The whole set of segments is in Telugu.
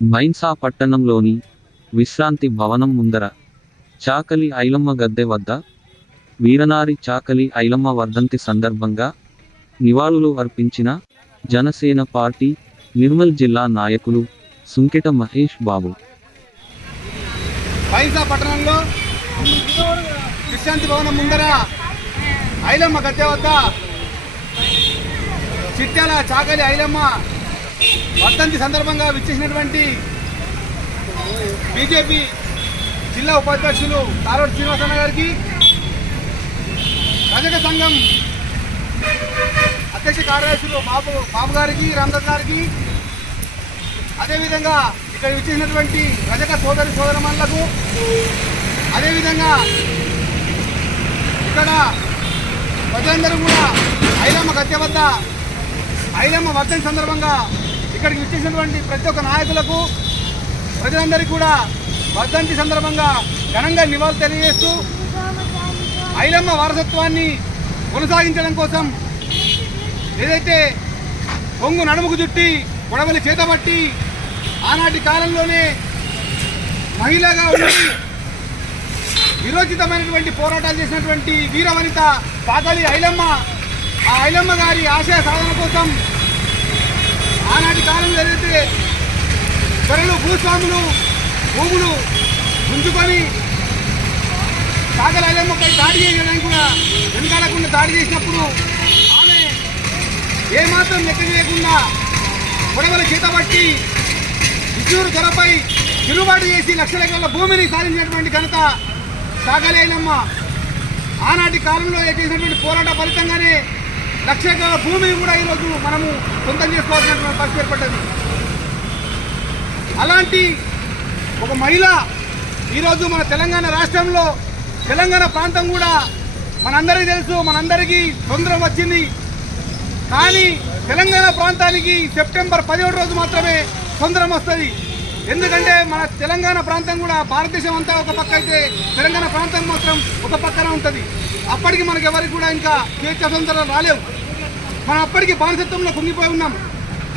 బైన్సా పట్టణంలోని విశ్రాంతి భవనం ముందర చాకలి ఐలమ్మ గద్దె వద్ద వీరనారి చాకలి ఐలమ్మ వర్ధంతి సందర్భంగా నివాళులు అర్పించిన జనసేన పార్టీ నిర్మల్ జిల్లా నాయకులు సుంకెట మహేష్ బాబు. బైన్సా పట్టణంలో విశ్రాంతి భవనం ముందర ఐలమ్మ గద్దె వద్ద చిట్యాల చాకలి ఐలమ్మ వర్ధంతి సందర్భంగా విచ్చేసినటువంటి బీజేపీ జిల్లా ఉపాధ్యక్షులు తారోడ్ శ్రీనివాసన్న గారికి, రజక సంఘం అధ్యక్ష కార్యదర్శులు బాబు గారికి, రామదాస్ గారికి, అదేవిధంగా ఇక్కడ విచ్చేసినటువంటి రజక సోదరమణులకు, అదేవిధంగా ఇక్కడ ప్రజలందరూ కూడా ఐలమ్మ గద్దె వద్ద ఐలమ్మ వర్ధంతి సందర్భంగా ఇక్కడికి విచ్చేసినటువంటి ప్రతి ఒక్క నాయకులకు, ప్రజలందరికీ కూడా వర్ధంతి సందర్భంగా ఘనంగా నివాళులు తెలియజేస్తూ ఐలమ్మ వారసత్వాన్ని కొనసాగించడం కోసం ఏదైతే కొంగు నడుముకు చుట్టి గొడవలు చేతబట్టి ఆనాటి కాలంలోనే మహిళగా ఉండి విరోచితమైనటువంటి పోరాటాలు చేసినటువంటి వీరవనిత చాకలి ఐలమ్మ, ఆ ఐలమ్మ గారి ఆశయ సాధన కోసం ఆనాటి కాలంలో ఏదైతే ధరలు భూస్వాములు భూములు గుంజుకొని చాకలి ఐలమ్మపై దాడి చేయడానికి కూడా వెనకాలకుండా దాడి చేసినప్పుడు ఆమె ఏమాత్రం లెక్క చేయకుండా గొడవలు చేతబట్టి విష్ణూరు ధరపై తిరుగుబాటు చేసి లక్షల ఎకరాల భూమిని సాధించినటువంటి ఘనత చాకలి ఐలమ్మ. ఆనాటి కాలంలో చేసినటువంటి పోరాట ఫలితంగానే లక్ష ఎకరాల భూమిని కూడా ఈరోజు మనము సొంతం చేసుకోవాల్సినటువంటి పరిస్థితి ఏర్పడ్డది. అలాంటి ఒక మహిళ ఈరోజు మన తెలంగాణ రాష్ట్రంలో, తెలంగాణ ప్రాంతం కూడా మనందరికీ తెలుసు, మనందరికీ స్వతంత్రం వచ్చింది. కానీ తెలంగాణ ప్రాంతానికి సెప్టెంబర్ 17 రోజు మాత్రమే స్వతంత్రం వస్తుంది. ఎందుకంటే మన తెలంగాణ ప్రాంతం కూడా భారతదేశం అంతా ఒక పక్క అయితే తెలంగాణ ప్రాంతం మాత్రం ఒక పక్కన ఉంటుంది. అప్పటికి మనకి ఎవరికి కూడా ఇంకా స్వేచ్ఛ స్వతంత్రాలు రాలేవు. మనం అప్పటికి బానిసత్వంలో కుంగిపోయి ఉన్నాం.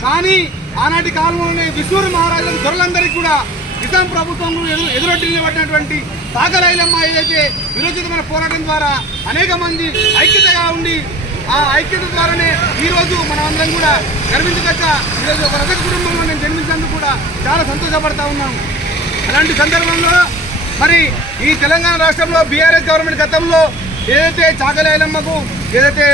కానీ ఆనాటి కాలంలోనే విష్ణూరు మహారాజులకు దొరలందరికీ కూడా నిజాం ప్రభుత్వం ఎదురొడ్డి నిలబడినటువంటి చాకలి ఐలమ్మ ఏదైతే విరోచితమైన పోరాటం ద్వారా అనేక మంది ఐక్యతగా ఉండి ఆ ఐక్యత ద్వారానే ఈరోజు మనం అందరం కూడా గర్వించదగ్గ ఈరోజు ఒక రజక కుటుంబంలో నేను జన్మించినందుకు కూడా చాలా సంతోషపడతా ఉన్నాను. అలాంటి సందర్భంలో మరి ఈ తెలంగాణ రాష్ట్రంలో బీఆర్ఎస్ గవర్నమెంట్ గతంలో ఏదైతే చాకలి ఐలమ్మకు ఏదైతే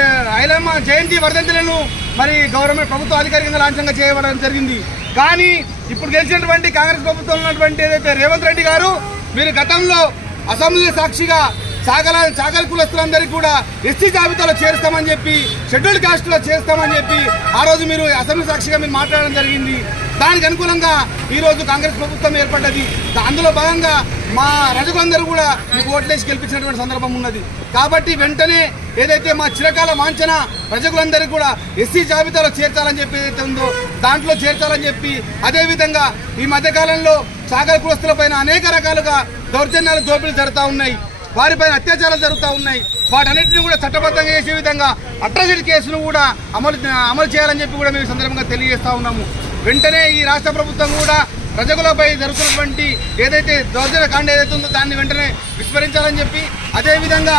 ఐలమ్మ జయంతి వర్ధంతులను మరి గవర్నమెంట్ ప్రభుత్వ అధికారికంగా లాంఛనంగా చేయబడడం జరిగింది. కానీ ఇప్పుడు గెలిచినటువంటి కాంగ్రెస్ ప్రభుత్వం ఉన్నటువంటి ఏదైతే రేవంత్ రెడ్డి గారు, మీరు గతంలో అసెంబ్లీ సాక్షిగా చాకలి కులస్తులందరికీ కూడా ఎస్సీ జాబితాలో చేరుస్తామని చెప్పి, షెడ్యూల్డ్ కాస్ట్లో చేస్తామని చెప్పి ఆ రోజు మీరు అసెంబ్లీ సాక్షిగా మీరు మాట్లాడడం జరిగింది. దానికి అనుకూలంగా ఈరోజు కాంగ్రెస్ ప్రభుత్వం ఏర్పడ్డది. అందులో భాగంగా మా రజకులందరూ కూడా మీకు ఓట్లేసి గెలిపించినటువంటి సందర్భం ఉన్నది. కాబట్టి వెంటనే ఏదైతే మా చిరకాల వాంఛన ప్రజలందరికీ కూడా ఎస్సీ జాబితాలో చేర్చాలని చెప్పి ఏదైతే ఉందో దాంట్లో చేర్చాలని చెప్పి, అదేవిధంగా ఈ మధ్యకాలంలో చాకలి కులస్తులపైన అనేక రకాలుగా దౌర్జన్యాలు, దోపిడీలు జరుగుతూ ఉన్నాయి, వారిపైన అత్యాచారాలు జరుగుతూ ఉన్నాయి. వాటన్నిటిని కూడా చట్టబద్ధంగా చేసే విధంగా అట్రాసిటీ కేసును కూడా అమలు చేయాలని చెప్పి కూడా మేము సందర్భంగా తెలియజేస్తా ఉన్నాము. వెంటనే ఈ రాష్ట్ర ప్రభుత్వం కూడా ప్రజలపై జరుగుతున్నటువంటి ఏదైతే దౌర్జన్య కాండ ఏదైతే ఉందో దాన్ని వెంటనే విస్మరించాలని చెప్పి, అదేవిధంగా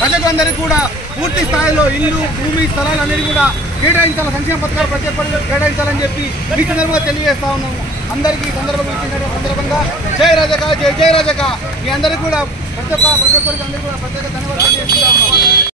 ప్రజలందరికీ కూడా పూర్తి స్థాయిలో ఇల్లు, భూమి, స్థలాలు అనేది కూడా కేటాయించాలి, సంక్షేమ పథకాలు ప్రతి ఒక్కరికి కేటాయించాలని చెప్పి ఈ సందర్భంగా తెలియజేస్తా ఉన్నాము. అందరికీ సందర్భంగా జై రజక, జై జై రజక. మీ అందరికీ కూడా ప్రతి ఒక్కరికి అందరికీ కూడా ప్రత్యేక ధన్యవాదాలు తెలియజేస్తా ఉన్నాము.